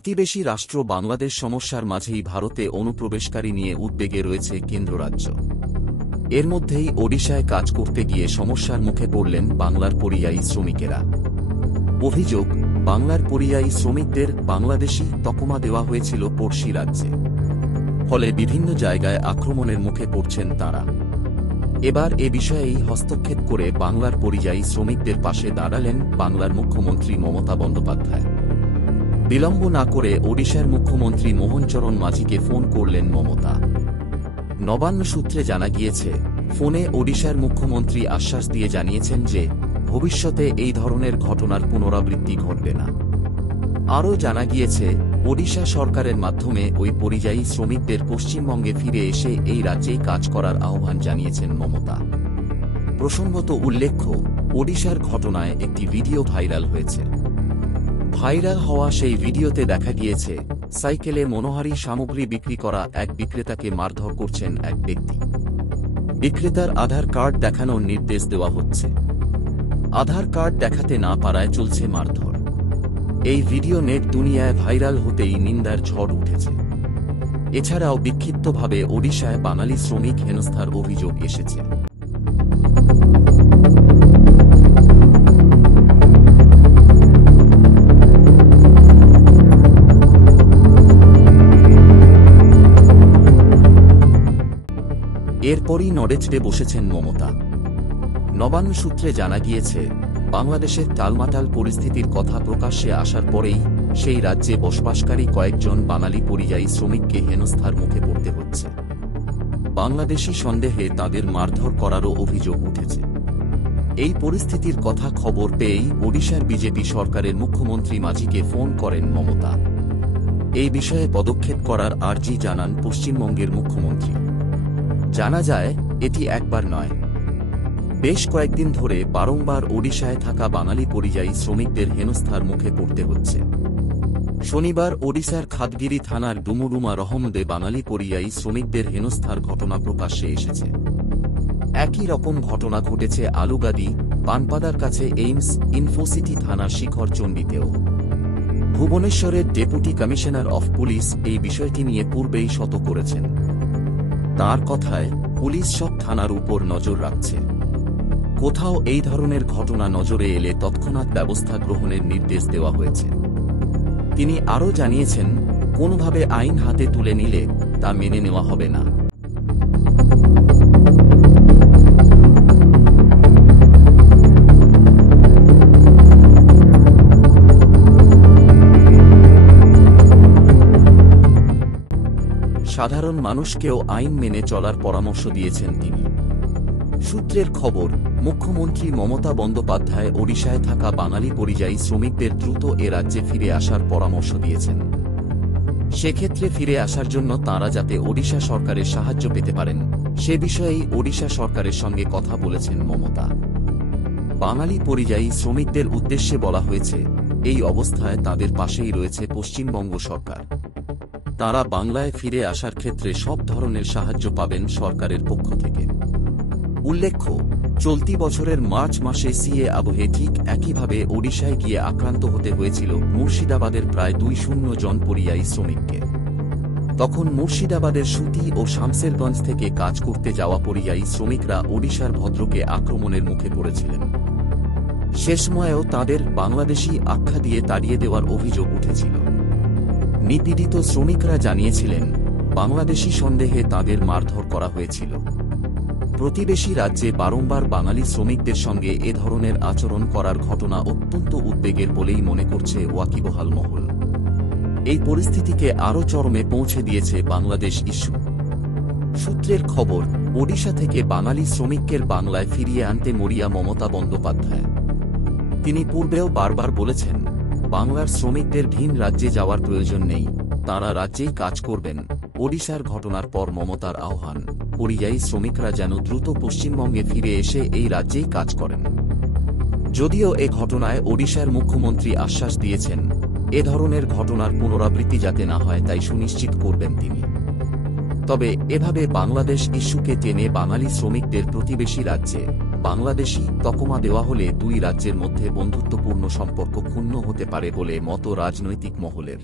প্রতিবেশী রাষ্ট্র বাংলাদেশ সমস্যার মাঝেই ভারতে অনুপ্রবেশকারী নিয়ে উদ্বেগে রয়েছে কেন্দ্র রাজ্য। এর মধ্যেই ওডিশায় কাজ করতে গিয়ে সমস্যার মুখে পড়লেন বাংলার পরিযায়ী শ্রমিকেরা। অভিযোগ, বাংলার পরিযায়ী শ্রমিকদের বাংলাদেশি তকমা দেওয়া হয়েছিল পড়শি রাজ্যে। ফলে বিভিন্ন জায়গায় আক্রমণের মুখে পড়ছেন তাঁরা। এবার এ বিষয়েই হস্তক্ষেপ করে বাংলার পরিযায়ী শ্রমিকদের পাশে দাঁড়ালেন বাংলার মুখ্যমন্ত্রী মমতা বন্দ্যোপাধ্যায়। বিলম্ব না করে ওডিশার মুখ্যমন্ত্রী মোহনচরণ মাঝিকে ফোন করলেন মমতা। নবান্ন সূত্রে জানা গিয়েছে, ফোনে ওডিশার মুখ্যমন্ত্রী আশ্বাস দিয়ে জানিয়েছেন যে ভবিষ্যতে এই ধরনের ঘটনার পুনরাবৃত্তি ঘটবে না। আরও জানা গিয়েছে, ওডিশা সরকারের মাধ্যমে ওই পরিযায়ী শ্রমিকদের পশ্চিমবঙ্গে ফিরে এসে এই রাজ্যেই কাজ করার আহ্বান জানিয়েছেন মমতা। প্রসঙ্গত উল্লেখ্য, ওডিশার ঘটনায় একটি ভিডিও ভাইরাল হয়েছে। ভাইরাল হওয়া সেই ভিডিওতে দেখা গিয়েছে, সাইকেলে মনোহারী সামগ্রী বিক্রি করা এক বিক্রেতাকে মারধর করছেন এক ব্যক্তি। বিক্রেতার আধার কার্ড দেখানোর নির্দেশ দেওয়া হচ্ছে। আধার কার্ড দেখাতে না পারায় চলছে মারধর। এই ভিডিও নেট দুনিয়ায় ভাইরাল হতেই নিন্দার ঝড় উঠেছে। এছাড়াও বিক্ষিপ্তভাবে ওডিশায় বাঙালি শ্রমিক হেনস্থার অভিযোগ এসেছে। এরপরই নড়েচড়ে বসেছেন মমতা। নবান্ন সূত্রে জানা গিয়েছে, বাংলাদেশের টালমাটাল পরিস্থিতির কথা প্রকাশ্যে আসার পরেই সেই রাজ্যে বসবাসকারী কয়েকজন বাঙালি পরিযায়ী শ্রমিককে হেনস্থার মুখে পড়তে হচ্ছে। বাংলাদেশি সন্দেহে তাদের মারধর করারও অভিযোগ উঠেছে। এই পরিস্থিতির কথা খবর পেয়েই ওডিশার বিজেপি সরকারের মুখ্যমন্ত্রী মাঝিকে ফোন করেন মমতা। এই বিষয়ে পদক্ষেপ করার আর্জি জানান পশ্চিমবঙ্গের মুখ্যমন্ত্রী। জানা যায়, এটি একবার নয়, বেশ কয়েকদিন ধরে বারংবার ওডিশায় থাকা বাঙালি পরিযায়ী শ্রমিকদের হেনস্থার মুখে পড়তে হচ্ছে। শনিবার ওডিশার খাদগিরি থানার ডুমুডুমা রহমদে বাঙালি পরিযায়ী শ্রমিকদের হেনস্থার ঘটনা প্রকাশ্যে এসেছে। একই রকম ঘটনা ঘটেছে আলুগাদি, পানপাদার কাছে এইমস, ইনফোসিটি থানার শিখরচণ্ডীতেও। ভুবনেশ্বরের ডেপুটি কমিশনার অফ পুলিশ এই বিষয়টি নিয়ে পূর্বেই সতর্ক করেছেন। তাঁর কথায়, পুলিশ সব থানার উপর নজর রাখছে। কোথাও এই ধরনের ঘটনা নজরে এলে তৎক্ষণাৎ ব্যবস্থা গ্রহণের নির্দেশ দেওয়া হয়েছে। তিনি আরও জানিয়েছেন, কোনোভাবে আইন হাতে তুলে নিলে তা মেনে নেওয়া হবে না। সাধারণ মানুষকেও আইন মেনে চলার পরামর্শ দিয়েছেন তিনি। সূত্রের খবর, মুখ্যমন্ত্রী মমতা বন্দ্যোপাধ্যায় ওডিশায় থাকা বাঙালি পরিযায়ী শ্রমিকদের দ্রুত এ রাজ্যে ফিরে আসার পরামর্শ দিয়েছেন। সেক্ষেত্রে ফিরে আসার জন্য তাঁরা যাতে ওডিশা সরকারের সাহায্য পেতে পারেন, সে বিষয়েই ওডিশা সরকারের সঙ্গে কথা বলেছেন মমতা। বাঙালি পরিযায়ী শ্রমিকদের উদ্দেশ্যে বলা হয়েছে, এই অবস্থায় তাদের পাশেই রয়েছে পশ্চিমবঙ্গ সরকার। তাঁরা বাংলায় ফিরে আসার ক্ষেত্রে সব ধরনের সাহায্য পাবেন সরকারের পক্ষ থেকে। উল্লেখ্য, চলতি বছরের মার্চ মাসে সিএ আবহে ঠিক একইভাবে ওডিশায় গিয়ে আক্রান্ত হতে হয়েছিল মুর্শিদাবাদের প্রায় 200 জন পরিযায়ী শ্রমিককে। তখন মুর্শিদাবাদের সুতি ও শামসেরগঞ্জ থেকে কাজ করতে যাওয়া পরিযায়ী শ্রমিকরা ওডিশার ভদ্রকে আক্রমণের মুখে পড়েছিলেন। সে সময়েও তাঁদের বাংলাদেশি আখ্যা দিয়ে তাড়িয়ে দেওয়ার অভিযোগ উঠেছিল। নিপীড়িত শ্রমিকরা জানিয়েছিলেন, বাংলাদেশি সন্দেহে তাদের মারধর করা হয়েছিল। প্রতিবেশী রাজ্যে বারংবার বাঙালি শ্রমিকদের সঙ্গে এ ধরনের আচরণ করার ঘটনা অত্যন্ত উদ্বেগের বলেই মনে করছে ওয়াকিবহাল মহল। এই পরিস্থিতিকে আরও চরমে পৌঁছে দিয়েছে বাংলাদেশ ইস্যু। সূত্রের খবর, ওডিশা থেকে বাঙালি শ্রমিকদের বাংলায় ফিরিয়ে আনতে মরিয়া মমতা বন্দ্যোপাধ্যায়। তিনি পূর্বেও বারবার বলেছেন, বাংলার শ্রমিকদের ভিন রাজ্যে যাওয়ার প্রয়োজন নেই, তাঁরা রাজ্যেই কাজ করবেন। ওডিশার ঘটনার পর মমতার আহ্বান, পরিযায়ী শ্রমিকরা যেন দ্রুত পশ্চিমবঙ্গে ফিরে এসে এই রাজ্যেই কাজ করেন। যদিও এ ঘটনায় ওডিশার মুখ্যমন্ত্রী আশ্বাস দিয়েছেন, এ ধরনের ঘটনার পুনরাবৃত্তি যাতে না হয় তাই সুনিশ্চিত করবেন তিনি। তবে এভাবে বাংলাদেশ ইস্যুকে টেনে বাঙালি শ্রমিকদের প্রতিবেশী রাজ্যে বাংলাদেশি তকমা দেওয়া হলে দুই রাজ্যের মধ্যে বন্ধুত্বপূর্ণ সম্পর্ক ক্ষুণ্ণ হতে পারে বলে মত রাজনৈতিক মহলের।